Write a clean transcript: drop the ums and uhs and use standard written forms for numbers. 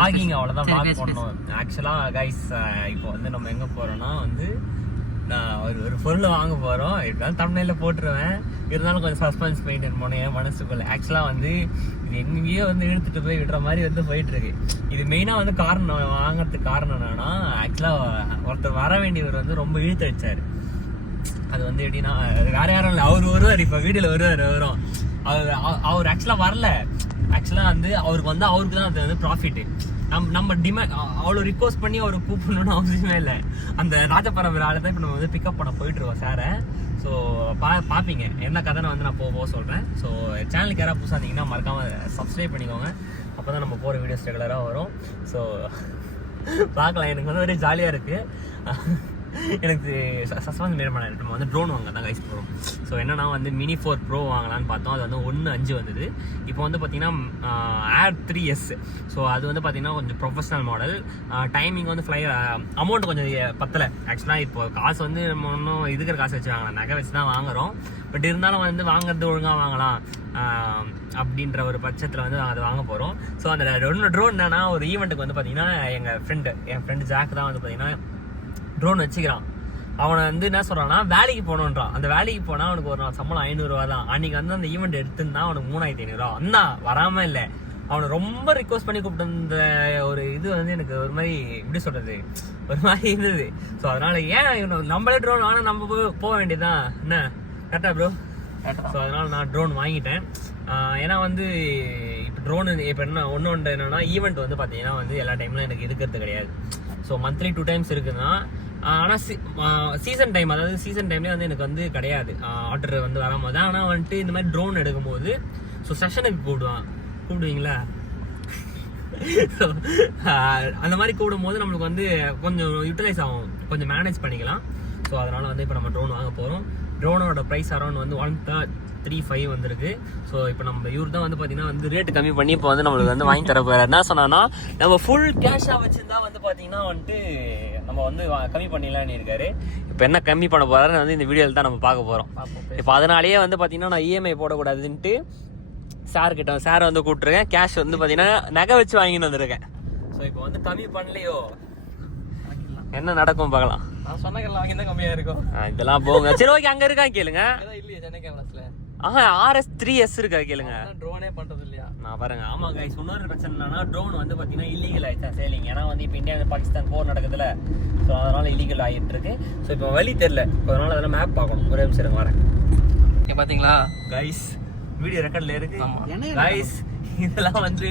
வாகிங் அவ்வளோதான் வாக் பண்ணோம். ஆக்சுவலாக கைஸ் இப்போ வந்து நம்ம எங்கே போகிறோன்னா வந்து நான் ஒரு பொருள் வாங்க போகிறோம். இருந்தாலும் தமிழ்நிலையில் போட்டுருவேன். இருந்தாலும் கொஞ்சம் சஸ்பென்ஸ் மெயின்டைன் பண்ணேன் என் மனசுக்குள்ள. ஆக்சுவலாக வந்து இது எங்கேயோ வந்து இழுத்துட்டு போய் விடுற மாதிரி வந்து போயிட்டுருக்கு. இது மெயினாக வந்து காரணம் வாங்கிறதுக்கு காரணம் என்னன்னா, ஆக்சுவலாக ஒருத்தர் வர வேண்டியவர் வந்து ரொம்ப இழுத்து அடிச்சார். அது வந்து எப்படின்னா வேற யாரும் இல்லை, அவர் வருவார். இப்போ வீடியோவில் வரும். அவர் ஆக்சுவலாக வரல. ஆக்சுவலாக வந்து அவருக்கு தான் அது வந்து ப்ராஃபிட்டு. நம்ம டிமாண்ட் அவ்வளோ ரிக்வஸ்ட் பண்ணி அவரை கூப்பிடணும்னு அவசியமே இல்லை. அந்த ராஜபரம்பரை ஆளை தான் இப்போ நம்ம வந்து பிக்கப் பண்ண போயிட்டுருக்கோம் சாரை. ஸோ பார்ப்பீங்க என்ன கதைன்னு வந்து நான் போக சொல்கிறேன். ஸோ சேனலுக்கு யாராவது புதுசாக இருந்தீங்கன்னா மறக்காமல் சப்ஸ்கிரைப் பண்ணிக்கோங்க. அப்போ தான் நம்ம போகிற வீடியோஸ் ரெகுலராக வரும். ஸோ பார்க்கலாம். எனக்கு வந்து ஒரே ஜாலியாக இருக்குது. எனக்கு சஸ்பென்ஸ் மேற்பட நம்ம வந்து ட்ரோன் வாங்க தான் கைஸ் போகிறோம். ஸோ என்னன்னா வந்து மினி 4 Pro வாங்கலான்னு பார்த்தோம். அது வந்து 1.5 வந்தது. இப்போ வந்து பார்த்தீங்கன்னா Air 3S. ஸோ அது வந்து பார்த்தீங்கன்னா கொஞ்சம் ப்ரொஃபஷனல் மாடல். டைமிங் வந்து அமௌண்ட் கொஞ்சம் பத்தலை. ஆக்சுவலாக இப்போ காசு வந்து நம்ம ஒன்றும் இருக்கிற காசு வச்சு வாங்கலாம், நகை வச்சு தான் வாங்குகிறோம். பட் இருந்தாலும் வந்து வாங்குறது ஒழுங்காக வாங்கலாம் அப்படின்ற ஒரு பட்சத்தில் வந்து அதை வாங்க போகிறோம். ஸோ அந்த ட்ரோன் என்னன்னா ஒரு ஈவெண்ட்டுக்கு வந்து பார்த்தீங்கன்னா என் ஃப்ரெண்டு ஜாக் தான் வந்து பார்த்தீங்கன்னா ட்ரோன் வச்சுக்கிறான். அவனை வந்து என்ன சொல்கிறான்னா வேலைக்கு போகணுன்றான். அந்த வேலைக்கு போனால் அவனுக்கு ஒரு நாள் சம்பளம் 500 ரூபா தான். அன்றைக்கி வந்து அந்த ஈவெண்ட் எடுத்துருந்தான் அவனுக்கு 3500 வந்தா வராமல் இல்லை. அவனை ரொம்ப ரிக்வஸ்ட் பண்ணி கூப்பிட்டு ஒரு இது வந்து எனக்கு ஒரு மாதிரி எப்படி சொல்கிறது ஒரு மாதிரி இருந்தது. ஸோ அதனால் ஏன் நம்மளே ட்ரோன் வாங்கினா நம்ம போக வேண்டியதுதான் என்ன கரெக்டாக ப்ரோ? ஸோ அதனால் நான் ட்ரோன் வாங்கிட்டேன். ஏன்னா வந்து இப்போ ட்ரோனு இப்போ ஒன்று என்னென்னா ஈவெண்ட் வந்து பார்த்தீங்கன்னா வந்து எல்லா டைம்லையும் எனக்கு இருக்கிறது கிடையாது. ஸோ மந்த்லி 2 times இருக்குதுன்னா, ஆனால் சீசன் டைம், அதாவது சீசன் டைம்லேயே வந்து எனக்கு வந்து கிடையாது ஆர்டர் வந்து வரும்போது. ஆனால் வந்துட்டு இந்த மாதிரி ட்ரோன் எடுக்கும்போது ஸோ செஷனுக்கு கூப்பிடுவீங்களா? ஸோ அந்த மாதிரி கூப்பிடும்போது நம்மளுக்கு வந்து கொஞ்சம் யூட்டிலைஸ் ஆகும், கொஞ்சம் மேனேஜ் பண்ணிக்கலாம். ஸோ அதனால் வந்து இப்போ நம்ம ட்ரோன் வாங்க போகிறோம். ட்ரோனோட ப்ரைஸ் அரௌண்ட் வந்து 135 வந்திருக்கு. ஸோ இப்போ நம்ம இவர் தான் வந்து பார்த்தீங்கன்னா வந்து ரேட்டு கம்மி பண்ணி இப்போ வந்து நம்மளுக்கு வந்து வாங்கி தர போகிறார். என்ன சொன்னான்னா நம்ம ஃபுல் கேஷாக வச்சுருந்தா வந்து பார்த்தீங்கன்னா வந்துட்டு நம்ம வந்து கம்மி பண்ணிடலான்னு இருக்காரு. இப்போ என்ன கம்மி பண்ண போகிறாருன்னு வந்து இந்த வீடியோவில் தான் நம்ம பார்க்க போகிறோம். இப்போ அதனாலேயே வந்து பார்த்தீங்கன்னா நான் இஎம்ஐ போடக்கூடாதுன்ட்டு சார் வந்து கூப்பிட்ருக்கேன். கேஷ் வந்து பார்த்தீங்கன்னா நகை வச்சு வாங்கின்னு வந்திருக்கேன். ஸோ இப்போ வந்து கம்மி பண்ணலையோ என்ன நடக்கும் பார்க்கலாம். நான் சொன்னதெல்லாம் வாங்கி தான் கம்மியாக இருக்கும். இதெல்லாம் போங்க. சரி ஓகே, அங்கே இருக்கா கேளுங்க. இல்லையா சென்னை கேமராஸ்ல RS 3S இருக்கா கேளுங்க. ட்ரோனே பண்றது இல்லையா நான் பாருங்க. ஆமா கைஸ், இன்னொரு பிரச்சனை என்னன்னா ட்ரோன் வந்து பாத்தீங்கன்னா இல்லீகல் ஆயிடுச்சா சேலிங். ஏன்னா வந்து இப்போ இந்தியா பாகிஸ்தான் போர் நடக்குதுல, ஸோ அதனால இல்லீகல் ஆகிட்டு இருக்கு. ஸோ இப்போ வழி தெரியல, அதனால அதெல்லாம் மேப் பார்க்கணும். ஒரே நிமிஷம் வரேன். பாத்தீங்களா கைஸ், வீடியோ ரெக்கார்ட்ல இருக்கு கைஸ். இதெல்லாம் வந்து